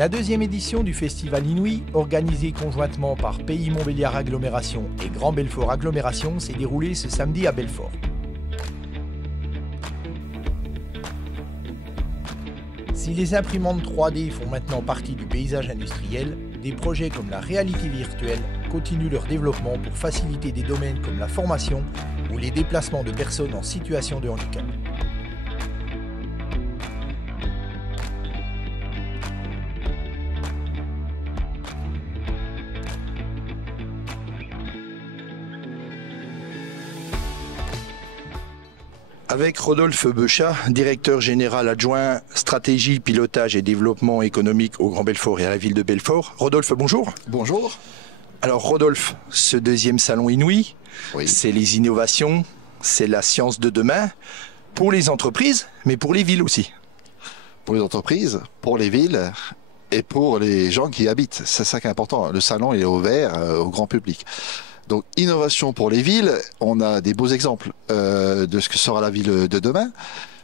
La deuxième édition du Festival Inouï, organisée conjointement par Pays Montbéliard Agglomération et Grand Belfort Agglomération, s'est déroulée ce samedi à Belfort. Si les imprimantes 3D font maintenant partie du paysage industriel, des projets comme la réalité virtuelle continuent leur développement pour faciliter des domaines comme la formation ou les déplacements de personnes en situation de handicap. Avec Rodolphe Beuchat, directeur général adjoint stratégie, pilotage et développement économique au Grand Belfort et à la ville de Belfort. Rodolphe, bonjour. Bonjour. Alors Rodolphe, ce deuxième salon Inouï, Oui. c'est les innovations, c'est la science de demain, pour les entreprises, mais pour les villes aussi. Pour les entreprises, pour les villes et pour les gens qui y habitent. C'est ça qui est important. Le salon il est ouvert au grand public. Donc innovation pour les villes, on a des beaux exemples de ce que sera la ville de demain.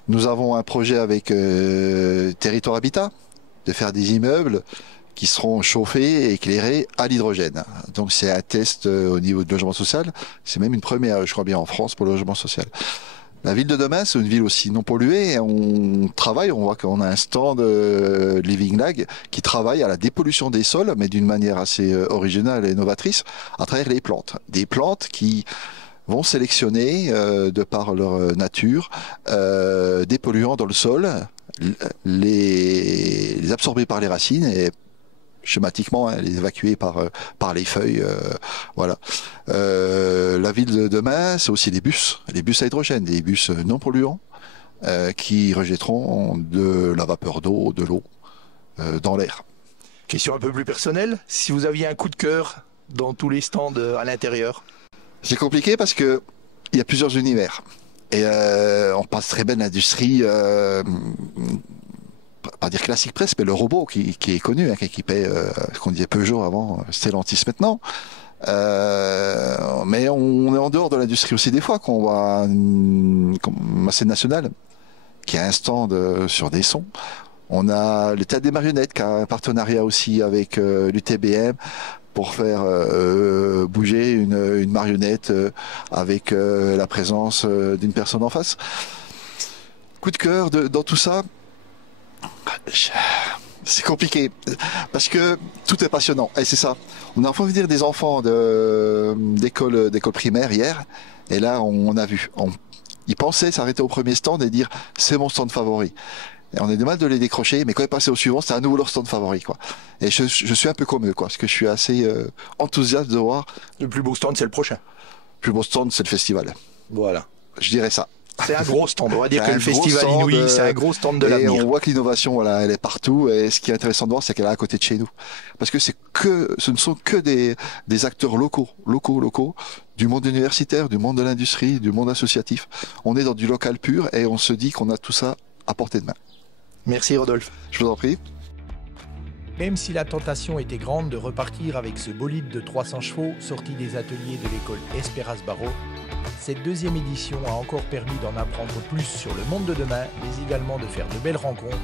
Nous avons un projet avec Territoire Habitat, de faire des immeubles qui seront chauffés et éclairés à l'hydrogène. Donc c'est un test au niveau de logement social, c'est même une première, je crois bien, en France pour le logement social. La ville de demain, c'est une ville aussi non polluée. On travaille, on voit qu'on a un stand Living Lag qui travaille à la dépollution des sols, mais d'une manière assez originale et novatrice, à travers les plantes. Des plantes qui vont sélectionner, de par leur nature, des polluants dans le sol, les absorber par les racines et schématiquement, les évacuer par les feuilles, voilà. La ville de demain, c'est aussi les bus à hydrogène, des bus non polluants qui rejetteront de la vapeur d'eau, de l'eau dans l'air. Question un peu plus personnelle, si vous aviez un coup de cœur dans tous les stands à l'intérieur. C'est compliqué parce que il y a plusieurs univers et on passe très bien de l'industrie. Pas dire classique presque, mais le robot qui est connu, hein, qui paie, ce qu'on disait Peugeot avant, Stellantis maintenant. Mais on est en dehors de l'industrie aussi des fois, qu'on voit comme scène nationale, qui a un stand sur des sons. On a le Théâtre des Marionnettes, qui a un partenariat aussi avec l'UTBM, pour faire bouger une marionnette avec la présence d'une personne en face. Coup de cœur dans tout ça. C'est compliqué parce que tout est passionnant et c'est ça. On a envie de dire des enfants d'école primaire hier et là on a vu. Ils pensaient s'arrêter au premier stand et dire c'est mon stand favori. Et on a du mal de les décrocher, mais quand ils passaient au suivant, c'était à nouveau leur stand favori, quoi. Et je suis un peu comme eux, quoi, parce que je suis assez enthousiaste de voir. Le plus beau stand, c'est le prochain. Le plus beau stand, c'est le festival. Voilà. Je dirais ça. C'est un gros stand, on va dire que le Festival Inouï, c'est un gros stand de l'avenir. Et on voit que l'innovation, voilà, elle est partout. Et ce qui est intéressant de voir, c'est qu'elle est à côté de chez nous. Parce que ce ne sont que des acteurs locaux, du monde universitaire, du monde de l'industrie, du monde associatif. On est dans du local pur et on se dit qu'on a tout ça à portée de main. Merci Rodolphe. Je vous en prie. Même si la tentation était grande de repartir avec ce bolide de 300 chevaux sorti des ateliers de l'école Esperas Barreau, cette deuxième édition a encore permis d'en apprendre plus sur le monde de demain, mais également de faire de belles rencontres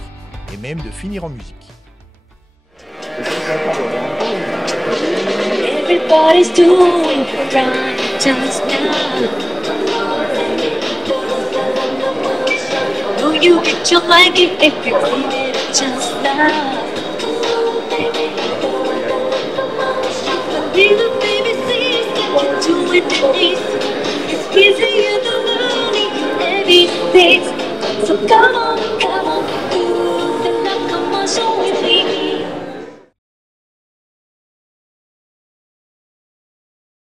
et même de finir en musique. Everybody's doing right just now. Know you get your like it if you did it just now. Little baby sees that you're doing it easy. It's easier than learning everything. So come on.